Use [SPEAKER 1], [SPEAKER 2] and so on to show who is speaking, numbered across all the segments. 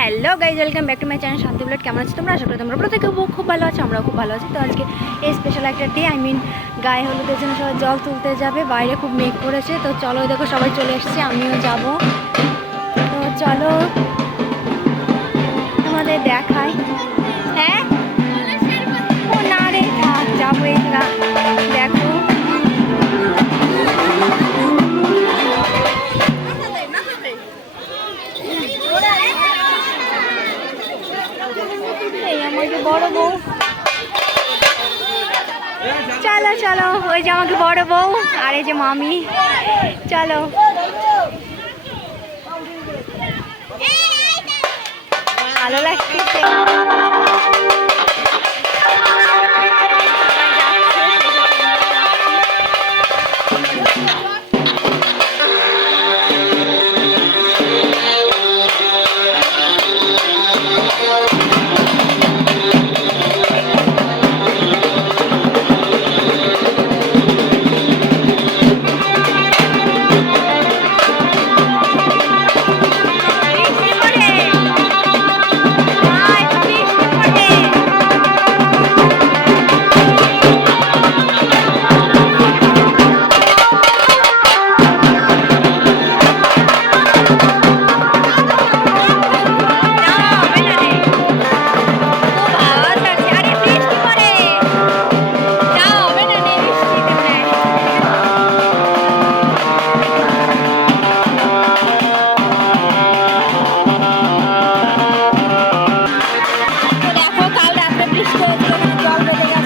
[SPEAKER 1] Hello guys, welcome back to my channel Shanti blood কেমন আছো তোমরা? আশা করি তোমরা প্রত্যেকে খুব ভালো আছো, আমরাও খুব ভালো আছি। তো আজকে এই স্পেশাল একটা ডে আই মিন গায়ে হলুদের জন্য সবাই জল তুলতে যাবে, বাইরে খুব মেঘ করেছে। তো চলো দেখো, সবাই চলে এসছে, আমিও যাব। তো চলো তোমাদের দেখাই। হ্যাঁ? ও না রে যাব এই বড় চলো চলো, ওই যে আমাকে বড় বউ আর এই যে মামি। চলো। ভালো লাগছে। Vamos a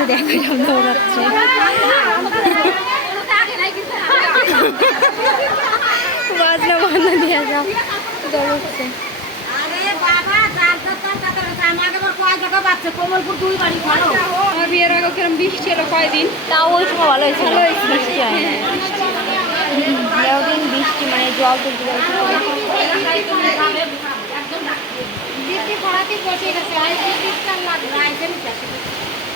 [SPEAKER 1] গেছে দেখো
[SPEAKER 2] কিরম বৃষ্টি কয়দিন
[SPEAKER 1] তাও বৃষ্টি হয় দিন বৃষ্টি মানে জল তুলতে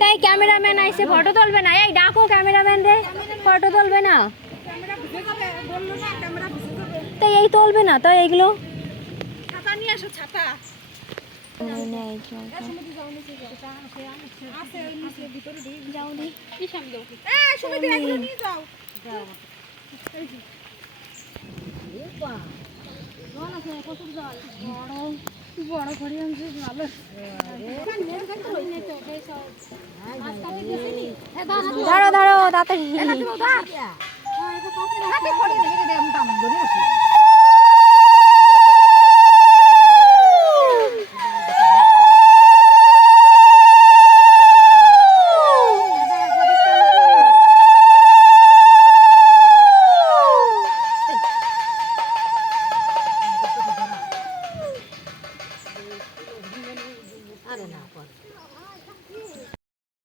[SPEAKER 1] তাই ক্যামেরাম্যান আইসে ফটো তুলবে না। এই ডাকো ক্যামেরাম্যান রে ফটো তুলবে না। তাই এই তুলবে না তাই এইগুলো ছাতা। আছে নিচে ভিতরে
[SPEAKER 2] বড় করে আনছিস ভালো ধরো ধরো তাড়াতাড়ি